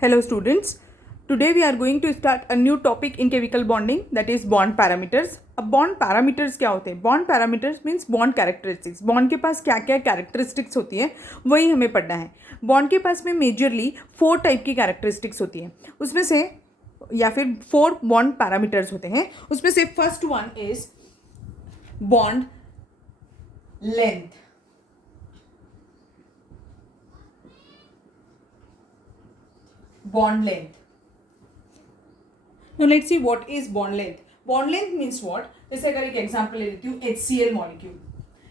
Hello students, today we are going to start a new topic in chemical bonding, that is bond parameters. अब bond parameters क्या होते हैं? Bond parameters means bond characteristics. Bond के पास क्या क्या characteristics होती है वही हमें पढ़ना है. Bond के पास में majorly 4 टाइप की characteristics होती है, उसमें से या फिर 4 bond parameters होते हैं. उसमें से first one is bond length. Bond length. Now let's see what is bond length. Bond length means what? जैसे अगर एक एग्जांपल ले लेती हूँ HCl मॉलिक्यूल,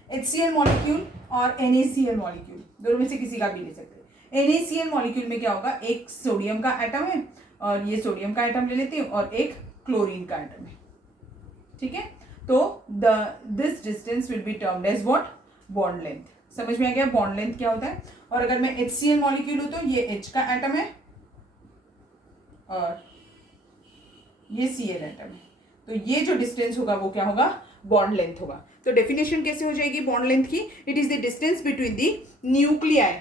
HCl मॉलिक्यूल और NaCl मॉलिक्यूल, दोनों में से किसी का भी ले सकते हैं. NaCl मॉलिक्यूल में क्या होगा, एक सोडियम का एटम है और ये सोडियम का एटम ले लेती हूँ और एक क्लोरीन का एटम है. ठीक है, तो this distance will be termed as what? Bond length. समझ में आ गया बॉन्ड लेंथ क्या होता है. और अगर मैं HCl मॉलिक्यूल हूँ तो ये H का एटम है और ये Cl एटम है, तो ये जो डिस्टेंस होगा वो क्या होगा? बॉन्ड लेंथ होगा. तो डेफिनेशन कैसे हो जाएगी बॉन्ड लेंथ की? It is the distance between the nuclei,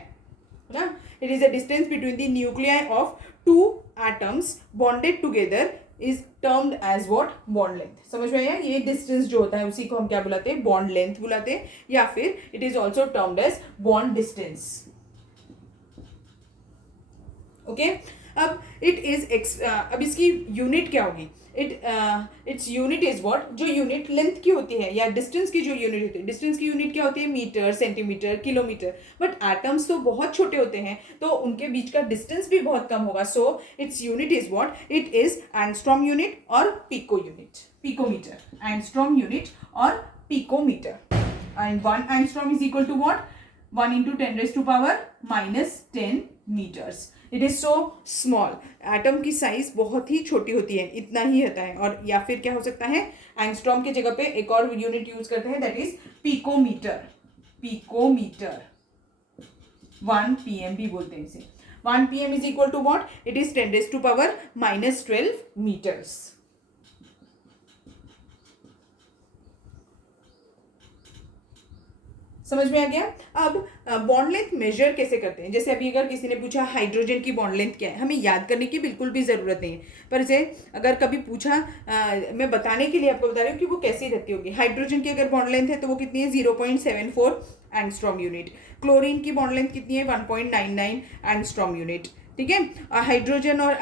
ना, it is the distance between the nuclei of two atoms bonded together is termed as what? Bond length. समझ में आया? ये डिस्टेंस जो होता है उसी को हम क्या बुलाते हैं? बॉन्ड लेंथ बुलाते हैं, या फिर it is also termed as bond distance. Okay, अब इट इज अब इसकी यूनिट क्या होगी? Its unit is what? जो यूनिट लेंथ की होती है या डिस्टेंस की जो यूनिट होती है, डिस्टेंस की यूनिट क्या होती है? Metre, centimetre, kilometre. But atoms तो बहुत छोटे होते हैं तो उनके बीच का डिस्टेंस भी बहुत कम होगा. So its unit is what? It is angstrom unit और pico unit, picometre. Angstrom unit और picometre. And 1 angstrom is equal to what? 1 into 10 raised to power minus 10 meters. It is so small. Atom की size बहुत ही छोटी होती है, इतना ही होता है. और या फिर क्या हो सकता है, एंगस्ट्रॉम की जगह पे एक और यूनिट यूज करते हैं, that is picometre. Picometre 1 pm भी बोलते हैं इसे. 1 pm is equal to what? It is 10 raised to power minus 12 meters. समझ में आ गया. अब बॉन्ड लेंथ मेजर कैसे करते हैं? जैसे अभी अगर किसी ने पूछा हाइड्रोजन की बॉन्ड लेंथ क्या है, हमें याद करने की बिल्कुल भी ज़रूरत नहीं है, पर इसे अगर कभी पूछा, मैं बताने के लिए आपको बता रही हूँ कि वो कैसी रहती होगी. हाइड्रोजन की अगर बॉन्ड लेंथ है तो वो कितनी है? 0.74 एंगस्ट्रॉम यूनिट. क्लोरीन की बॉन्ड लेंथ कितनी है? 1.99 एंगस्ट्रॉम यूनिट. ठीक है, हाइड्रोजन और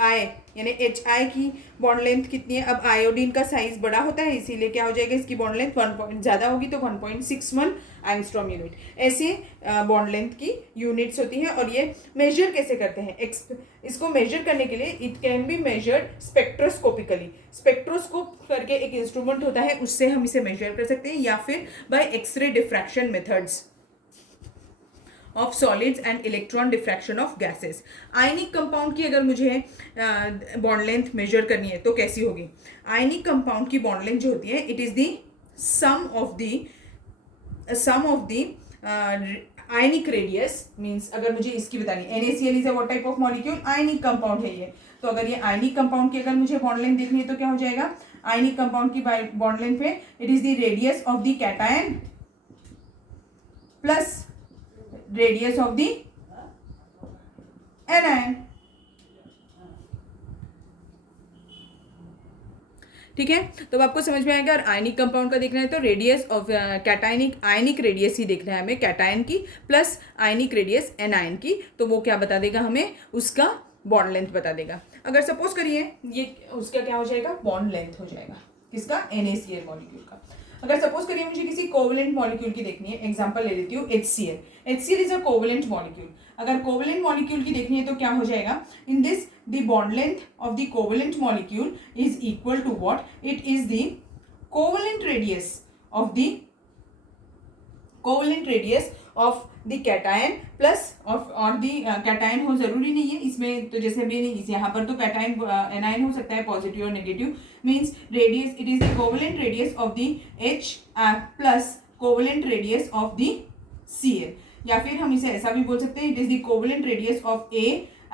आई यानी HI की बॉन्ड लेंथ कितनी है? अब आयोडीन का साइज बड़ा होता है, इसीलिए क्या हो जाएगा, इसकी बॉन्ड लेंथ 1 पॉइंट ज़्यादा होगी तो 1.61 एंगस्ट्रॉम यूनिट. ऐसे बॉन्ड लेंथ की यूनिट्स होती हैं. और ये मेजर कैसे करते हैं? इसको मेजर करने के लिए it can be measured spectroscopically. Spectroscope करके एक इंस्ट्रूमेंट होता है, उससे हम इसे मेजर कर सकते हैं, या फिर by X-ray diffraction methods of solids and electron diffraction of gases. Ionic compound की अगर मुझे बॉन्ड लेंथ मेजर करनी है तो कैसी होगी? आयनिक कंपाउंड की बॉन्ड लेंथ जो होती है, it is the sum of the ionic radius. Means अगर मुझे इसकी बतानी, NaCl is a what type of molecule? Ionic compound है ये. तो अगर ये आयनिक कंपाउंड की अगर मुझे बॉन्ड लेंथ देखनी है तो क्या हो जाएगा? आयनिक कंपाउंड की बॉन्ड लेंथ पे it is the radius of the cation plus radius of the anion. ठीक है, तो आपको समझ में आएगा. और आयनिक कंपाउंड का देखना है तो radius of cationic, ionic radius ही देखना है हमें कैटायन की, प्लस आयनिक रेडियस एनायन की. तो वो क्या बता देगा हमें? उसका बॉन्ड लेंथ बता देगा. अगर सपोज करिए ये उसका क्या हो जाएगा? बॉन्ड लेंथ हो जाएगा. किसका? NaCl मॉलिक्यूल का. अगर सपोज करिए मुझे किसी कोवेलेंट मॉलिक्यूल की देखनी है, एग्जांपल ले लेती हूँ HCl. HCl is a covalent molecule. अगर कोवेलेंट मॉलिक्यूल की देखनी है तो क्या हो जाएगा? In this the bond length of the covalent molecule is equal to what? It is the covalent radius of the covalent radius of the cation plus of, और the cation हो जरूरी नहीं है इसमें, तो जैसे भी नहीं, यहाँ पर तो कैटायन एनायन हो सकता है, पॉजिटिव और negative. Means radius, it is the covalent radius of the H plus covalent radius of the Cl. या फिर हम इसे ऐसा भी बोल सकते हैं, it is the covalent radius of A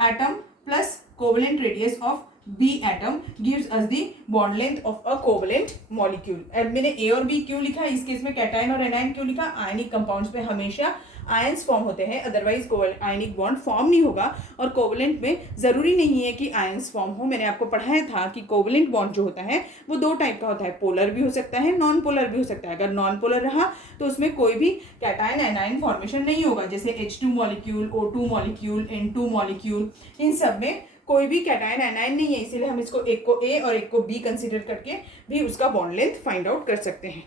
atom plus covalent radius of B atom gives us the bond length of a covalent molecule. अब मैंने A और B क्यों लिखा? इस केस में कैटायन और एनायन क्यों लिखा? आयनिक कंपाउंड्स पे हमेशा आयंस फॉर्म होते हैं, अदरवाइज आयनिक बॉन्ड फॉर्म नहीं होगा। और कोवलेंट में ज़रूरी नहीं है कि आयंस फॉर्म हो। मैंने आपको पढ़ाया था कि कोवलेंट बॉन्ड जो होता है वो दो टाइप का होता है, पोलर भी हो सकता है, नॉन पोलर भी हो सकता है। अगर नॉन पोलर रहा तो उसमें कोई भी कैटायन एनायन फॉर्मेशन नहीं होगा, जैसे H2 molecule, O2 molecule, N2 molecule, इन सब में कोई भी कैटायन एनायन नहीं है, इसीलिए हम इसको एक को ए और एक को बी कंसीडर करके भी उसका बॉन्ड लेंथ फाइंड आउट कर सकते हैं।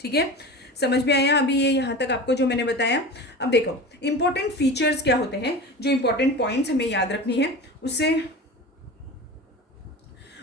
ठीक है, समझ में आया अभी ये यहाँ तक आपको जो मैंने बताया। अब देखो इंपॉर्टेंट फीचर्स क्या होते हैं, जो इंपॉर्टेंट पॉइंट्स हमें याद रखनी है उससे।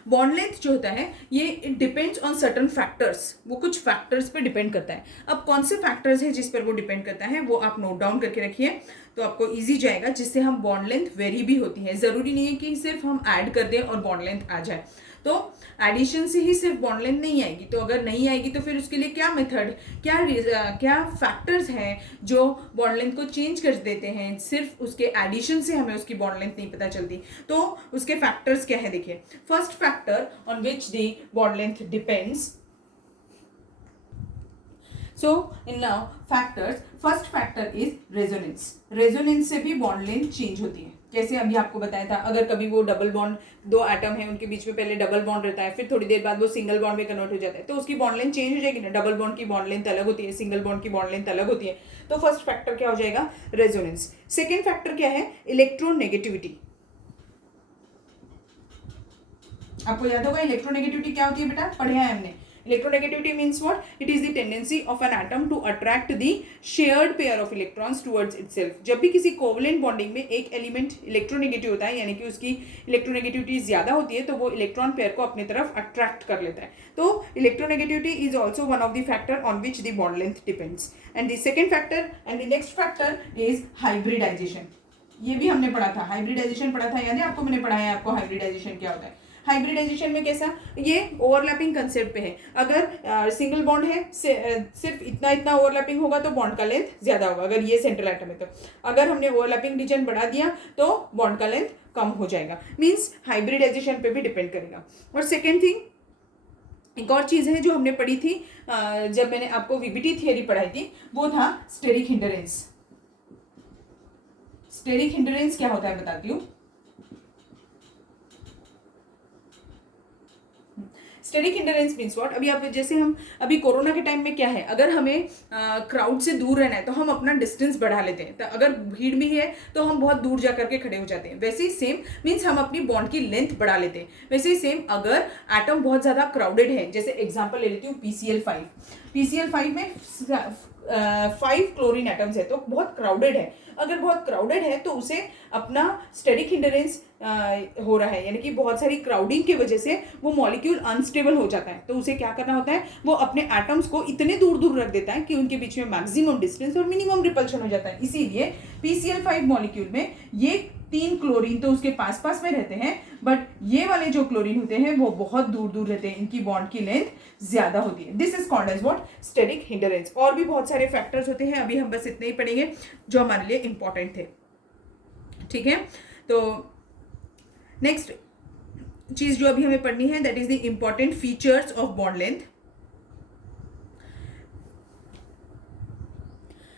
बॉन्ड लेंथ जो होता है ये it depends on certain factors, वो कुछ फैक्टर्स पे डिपेंड करता है। अब कौन से फैक्टर्स हैं जिस पर वो डिपेंड करता है वो आप नोट डाउन करके रखिए, तो आपको इजी जाएगा, जिससे हम बॉन्ड लेंथ वेरी भी होती है। ज़रूरी नहीं है कि सिर्फ हम ऐड कर दें और बॉन्ड लेंथ आ जाए, तो एडिशन से ही सिर्फ बॉन्ड लेंथ नहीं आएगी। तो अगर नहीं आएगी तो फिर उसके लिए क्या मेथड, क्या फैक्टर्स हैं जो बॉन्ड लेंथ को चेंज कर देते हैं। सिर्फ उसके एडिशन से हमें उसकी बॉन्ड लेंथ नहीं पता चलती, तो उसके फैक्टर्स क्या है देखिए। First factor on which the bond length depends, so in now factors, first factor is resonance. Resonance से भी बॉन्ड लेंथ चेंज होती है। कैसे अभी आपको बताया था, अगर कभी वो डबल बॉन्ड, दो एटम है उनके बीच में पहले डबल बॉन्ड रहता है, फिर थोड़ी देर बाद वो सिंगल बॉन्ड में कन्वर्ट हो जाता है, तो उसकी बॉन्ड लेंथ चेंज हो जाएगी ना। डबल बॉन्ड की बॉन्ड लेंथ अलग होती है, सिंगल बॉन्ड की बॉन्ड लेंथ अलग होती है। तो फर्स्ट फैक्टर क्या हो जाएगा, रेजोनेंस। सेकेंड फैक्टर क्या है, इलेक्ट्रोनेगेटिविटी। आपको याद होगा इलेक्ट्रोनेगेटिविटी क्या होती है बेटा, पढ़ा है हमने। Electronegativity means what? It is the tendency of an atom to attract the shared pair of electrons towards itself. जब भी किसी कोवलेंट बॉन्डिंग में एक एलिमेंट इलेक्ट्रोनेगेटिव होता है, यानी कि उसकी इलेक्ट्रोनेगेटिविटी ज़्यादा होती है, तो वो इलेक्ट्रॉन पेयर को अपनी तरफ अट्रैक्ट कर लेता है। तो electronegativity is also one of the factor on which the bond length depends. And the second factor and the next factor is hybridisation. ये भी हमने पढ़ा था, हाइब्रिडाइजेशन पढ़ा था, याद है आपको, मैंने पढ़ाया है आपको हाइब्रिडाइजेशन क्या होता है। हाइब्रिडाइजेशन में कैसा, ये ओवरलैपिंग कंसेप्ट पे है। अगर सिंगल बॉन्ड है, सिर्फ इतना इतना ओवरलैपिंग होगा तो बॉन्ड का लेंथ ज़्यादा होगा, अगर ये सेंट्रल एटम है तो। अगर हमने ओवरलैपिंग रीजन बढ़ा दिया तो बॉन्ड का लेंथ कम हो जाएगा, मीन्स हाइब्रिडाइजेशन पे भी डिपेंड करेगा। और सेकेंड थिंग, एक और चीज़ है जो हमने पढ़ी थी जब मैंने आपको वीबीटी थियरी पढ़ाई थी, वो था स्टेरिक हिंडरेंस। स्टेरिक हिंडरेंस क्या होता है बताती हूँ। स्टेरिक हिंडरेंस मीन्स व्हाट, अभी आप जैसे हम अभी कोरोना के टाइम में क्या है, अगर हमें क्राउड से दूर रहना है तो हम अपना डिस्टेंस बढ़ा लेते हैं, तो अगर भीड़ भी है तो हम बहुत दूर जा करके खड़े हो जाते हैं। वैसे ही सेम मीन्स हम अपनी बॉन्ड की लेंथ बढ़ा लेते हैं। वैसे ही सेम अगर एटम बहुत ज़्यादा क्राउडेड है, जैसे एग्जाम्पल ले लेती हूँ PCl5 में 5 क्लोरीन एटम्स है, तो बहुत क्राउडेड है। अगर बहुत क्राउडेड है तो उसे अपना स्टेरिक हिंडरेंस हो रहा है, यानी कि बहुत सारी क्राउडिंग की वजह से वो मॉलिक्यूल अनस्टेबल हो जाता है। तो उसे क्या करना होता है, वो अपने एटम्स को इतने दूर दूर रख देता है कि उनके बीच में मैक्सिमम डिस्टेंस और मिनिमम रिपल्शन हो जाता है। इसीलिए PCl5 मॉलिक्यूल में ये 3 क्लोरीन तो उसके पास पास में रहते हैं, बट ये वाले जो क्लोरीन होते हैं वो बहुत दूर दूर रहते हैं, इनकी बॉन्ड की लेंथ ज्यादा होती है। This is called as what, steric hindrance. और भी बहुत सारे फैक्टर्स होते हैं, अभी हम बस इतने ही पढ़ेंगे जो हमारे लिए इंपॉर्टेंट थे। ठीक है, तो नेक्स्ट चीज जो अभी हमें पढ़नी है, that is the important features of bond length.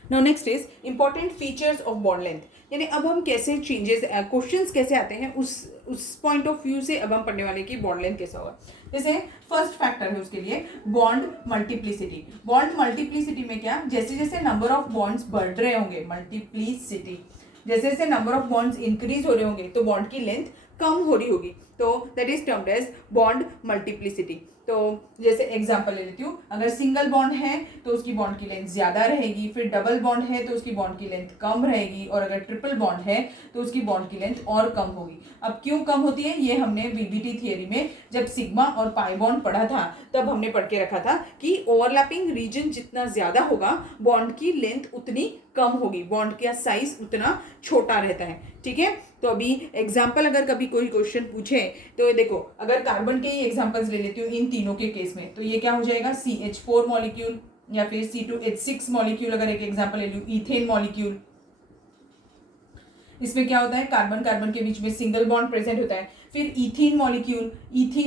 Now next is important features of bond length, यानी अब हम कैसे चेंजेस, क्वेश्चंस कैसे आते हैं उस पॉइंट ऑफ व्यू से अब हम पढ़ने वाले कि बॉन्ड लेंथ कैसा होगा। जैसे फर्स्ट फैक्टर है उसके लिए बॉन्ड मल्टीप्लिसिटी। बॉन्ड मल्टीप्लिसिटी में क्या, जैसे जैसे नंबर ऑफ बॉन्ड्स बढ़ रहे होंगे, मल्टीप्लिसिटी, जैसे जैसे नंबर ऑफ बॉन्ड्स इंक्रीज हो रहे होंगे तो बॉन्ड की लेंथ कम हो रही होगी, तो that is termed as bond multiplicity. तो जैसे एग्जांपल ले लेती हूँ, अगर सिंगल बॉन्ड है तो उसकी बॉन्ड की लेंथ ज़्यादा रहेगी, फिर डबल बॉन्ड है तो उसकी बॉन्ड की लेंथ कम रहेगी, और अगर ट्रिपल बॉन्ड है तो उसकी बॉन्ड की लेंथ और कम होगी। अब क्यों कम होती है, ये हमने वीबीटी थियरी में जब सिग्मा और पाई बॉन्ड पढ़ा था तब हमने पढ़ के रखा था कि ओवरलैपिंग रीजन जितना ज़्यादा होगा बॉन्ड की लेंथ उतनी कम होगी, बॉन्ड का साइज उतना छोटा रहता है। ठीक है, तो अभी एग्जाम्पल अगर कभी कोई क्वेश्चन पूछे तो देखो, अगर कार्बन के ही एग्जाम्पल्स ले लेती हूँ इन तीनों के केस में, तो ये क्या हो जाएगा, CH4 मॉलिक्यूल, या फिर C2H6 मॉलिक्यूल, अगर एक एग्जाम्पल ले लूँ इथेन मॉलिक्यूल। इसमें क्या होता है, कार्बन कार्बन के बीच में सिंगल बॉन्ड प्रेजेंट होता है। फिर इथीन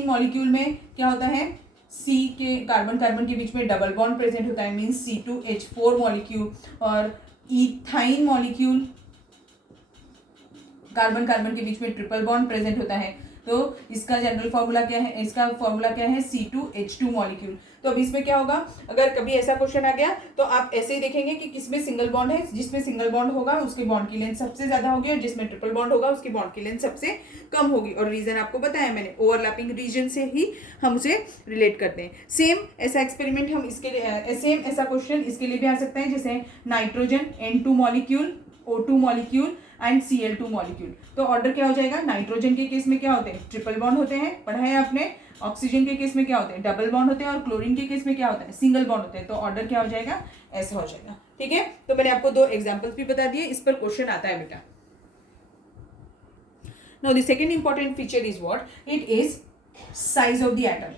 मॉलिक्यूल में क्या होता है, सी के कार्बन कार्बन के बीच में डबल बॉन्ड प्रेजेंट होता है, मीन्स C2H4 मॉलिक्यूल, और इथाइन मॉलिक्यूल कार्बन कार्बन के बीच में ट्रिपल बॉन्ड प्रेजेंट होता है। तो इसका जनरल फॉर्मूला क्या है, इसका फॉर्मूला क्या है, C2H2 मॉलिक्यूल। तो अब इसमें क्या होगा, अगर कभी ऐसा क्वेश्चन आ गया तो आप ऐसे ही देखेंगे कि किसमें सिंगल बॉन्ड है, जिसमें सिंगल बॉन्ड होगा उसके बॉन्ड की लेंथ सबसे ज्यादा होगी, और जिसमें ट्रिपल बॉन्ड होगा उसकी बॉन्ड की लेंथ सबसे कम होगी। और रीजन आपको बताया मैंने, ओवरलैपिंग रीजन से ही हम उसे रिलेट करते हैं। सेम ऐसा एक्सपेरिमेंट हम इसके लिए, सेम ऐसा क्वेश्चन इसके लिए भी आ सकता है, जैसे nitrogen N2 molecule, O2 molecule and Cl2 molecule. तो ऑर्डर क्या हो जाएगा, नाइट्रोजन के केस में क्या होते हैं, ट्रिपल बॉन्ड होते हैं, पढ़ा है आपने। ऑक्सीजन के केस में क्या होते हैं, डबल बॉन्ड होते हैं, और क्लोरीन के केस में क्या होता है, सिंगल बॉन्ड होते हैं। तो ऑर्डर क्या हो जाएगा, ऐसा हो जाएगा। ठीक है, तो मैंने आपको 2 एग्जांपल्स भी बता दिए, इस पर क्वेश्चन आता है बेटा। Now the second important feature is what, it is size of the atom.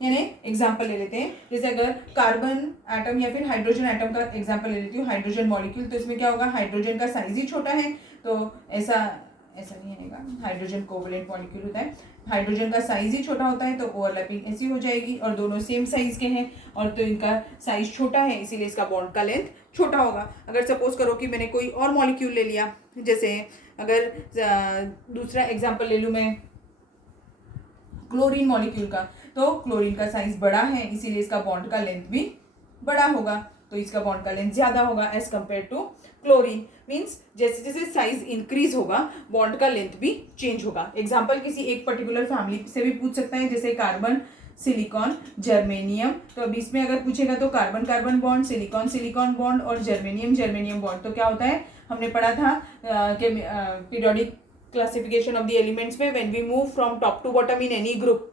यानी एग्जाम्पल ले लेते हैं, जैसे अगर कार्बन एटम या फिर हाइड्रोजन एटम का एग्जाम्पल ले लेती हूँ, हाइड्रोजन मॉलिक्यूल। तो इसमें क्या होगा, हाइड्रोजन का साइज ही छोटा है, तो ऐसा नहीं आएगा, हाइड्रोजन कोवलेंट मॉलिक्यूल होता है, हाइड्रोजन का साइज ही छोटा होता है, तो ओवरलैपिंग ऐसी हो जाएगी, और दोनों सेम साइज के हैं, और तो इनका साइज छोटा है, इसीलिए इसका बॉन्ड का लेंथ छोटा होगा। अगर सपोज करो कि मैंने कोई और मॉलिक्यूल ले लिया, जैसे अगर दूसरा एग्जाम्पल ले लूँ मैं क्लोरीन मॉलिक्यूल का, तो क्लोरीन का साइज बड़ा है, इसीलिए इसका बॉन्ड का लेंथ भी बड़ा होगा, तो इसका बॉन्ड का लेंथ ज्यादा होगा as compare to chlorine. Means जैसे जैसे साइज इंक्रीज होगा बॉन्ड का लेंथ भी चेंज होगा। एग्जाम्पल किसी एक पर्टिकुलर फैमिली से भी पूछ सकता है, जैसे कार्बन, सिलिकॉन, जर्मेनियम। तो अब इसमें अगर पूछेगा तो carbon carbon bond, silicon silicon bond, और जर्मेनियम जर्मेनियम बॉन्ड। तो क्या होता है, हमने पढ़ा था कि periodic classification of the elements में, when we move from top to bottom in any group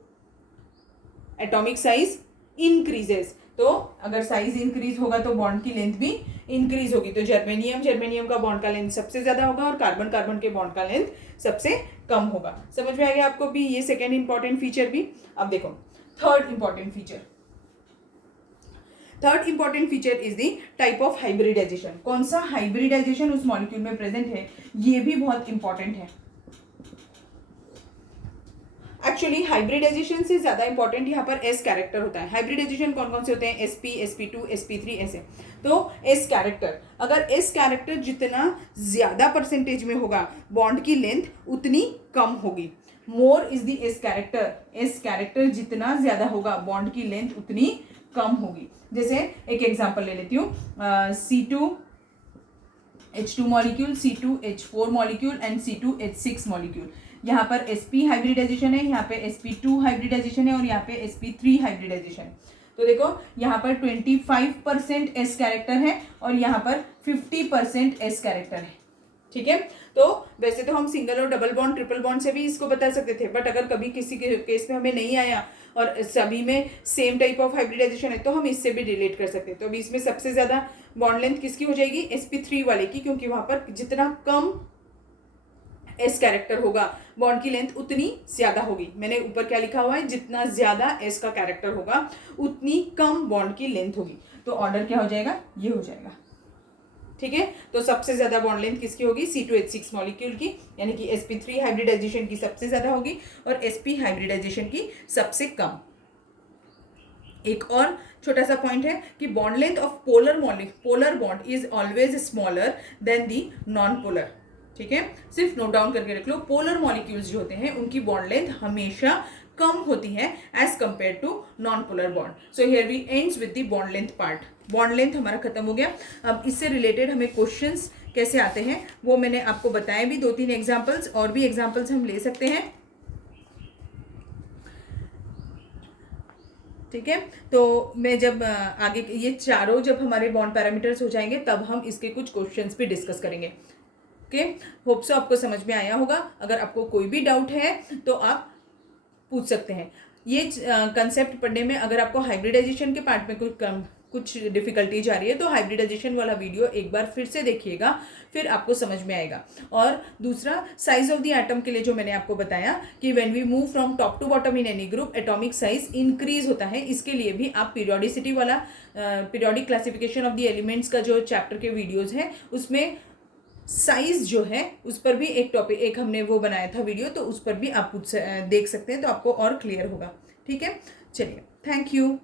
atomic size increases. तो अगर साइज इंक्रीज होगा तो बॉन्ड की लेंथ भी इंक्रीज होगी। तो जर्मेनियम का बॉन्ड का लेंथ सबसे ज्यादा होगा, और कार्बन कार्बन के बॉन्ड का लेंथ सबसे कम होगा। समझ में आ गया आपको भी ये सेकेंड इंपॉर्टेंट फीचर भी। अब देखो third important feature is the type of hybridisation. कौन सा हाइब्रिडाइजेशन उस मॉलिक्यूल में प्रेजेंट है, ये भी बहुत इंपॉर्टेंट है। एक्चुअली हाइब्रिडाइजेशन से ज्यादा इंपॉर्टेंट यहाँ पर एस कैरेक्टर होता है। हाइब्रिडाइजेशन कौन कौन से होते हैं, sp sp2 sp3 ऐसे। तो एस कैरेक्टर, अगर एस कैरेक्टर जितना ज्यादा परसेंटेज में होगा बॉन्ड की लेंथ उतनी कम होगी। More is the S character, S character जितना ज्यादा होगा बॉन्ड की लेंथ उतनी कम होगी। जैसे एक एग्जांपल ले लेती हूँ, C2H2 molecule, C2H4 molecule and C2H6 molecule. यहाँ पर sp हाइब्रिडाइजेशन है, यहाँ पे sp2 हाइब्रिडाइजेशन है, और यहाँ पे sp3 हाइब्रिडाइजेशन। तो देखो यहाँ पर 25% एस कैरेक्टर है, और यहाँ पर 50% एस कैरेक्टर है। ठीक है, तो वैसे तो हम सिंगल और डबल बॉन्ड ट्रिपल बॉन्ड से भी इसको बता सकते थे, बट अगर कभी किसी के केस में हमें नहीं आया और सभी में सेम टाइप ऑफ हाइब्रिडाइजेशन है तो हम इससे भी रिलेट कर सकते हैं। तो अभी इसमें सबसे ज्यादा बॉन्ड लेंथ किसकी हो जाएगी, sp3 वाले की, क्योंकि वहां पर जितना कम एस कैरेक्टर होगा बॉन्ड की लेंथ उतनी ज्यादा होगी। मैंने ऊपर क्या लिखा हुआ है, जितना ज्यादा एस का कैरेक्टर होगा उतनी कम बॉन्ड की लेंथ होगी। तो ऑर्डर क्या हो जाएगा, ये हो जाएगा। ठीक है, तो सबसे ज्यादा बॉन्ड लेंथ किसकी होगी, C2H6 मॉलिक्यूल की, यानी कि sp3 हाइब्रिडाइजेशन की सबसे ज्यादा होगी और sp हाइब्रिडाइजेशन की सबसे कम। एक और छोटा सा पॉइंट है कि bond length of polar bond is always smaller than the non polar. ठीक है, सिर्फ नोट डाउन करके रख लो, पोलर मॉलिक्यूल्स जो होते हैं उनकी बॉन्ड लेंथ हमेशा कम होती है as compare to non polar bond. So here we ends with the bond length part. Bond length हमारा खत्म हो गया। अब इससे रिलेटेड हमें क्वेश्चंस कैसे आते हैं वो मैंने आपको बताया भी, 2-3 एग्जाम्पल्स, और भी एग्जाम्पल्स हम ले सकते हैं। ठीक है, तो मैं जब आगे ये चारों जब हमारे बॉन्ड पैरामीटर्स हो जाएंगे तब हम इसके कुछ क्वेश्चंस भी डिस्कस करेंगे। ओके, होप सो आपको समझ में आया होगा। अगर आपको कोई भी डाउट है तो आप पूछ सकते हैं। ये कंसेप्ट पढ़ने में अगर आपको हाइब्रिडाइजेशन के पार्ट में कुछ डिफिकल्टीज आ रही है तो हाइब्रिडाइजेशन वाला वीडियो एक बार फिर से देखिएगा, फिर आपको समझ में आएगा। और दूसरा, साइज ऑफ द एटम के लिए जो मैंने आपको बताया कि when we move from top to bottom in any group atomic size increase होता है, इसके लिए भी आप पीरियोडिसिटी वाला periodic classification of the elements का जो चैप्टर के वीडियोज है उसमें साइज जो है उस पर भी एक टॉपिक, एक हमने वो बनाया था वीडियो, तो उस पर भी आप देख सकते हैं, तो आपको और क्लियर होगा। ठीक है, चलिए, थैंक यू।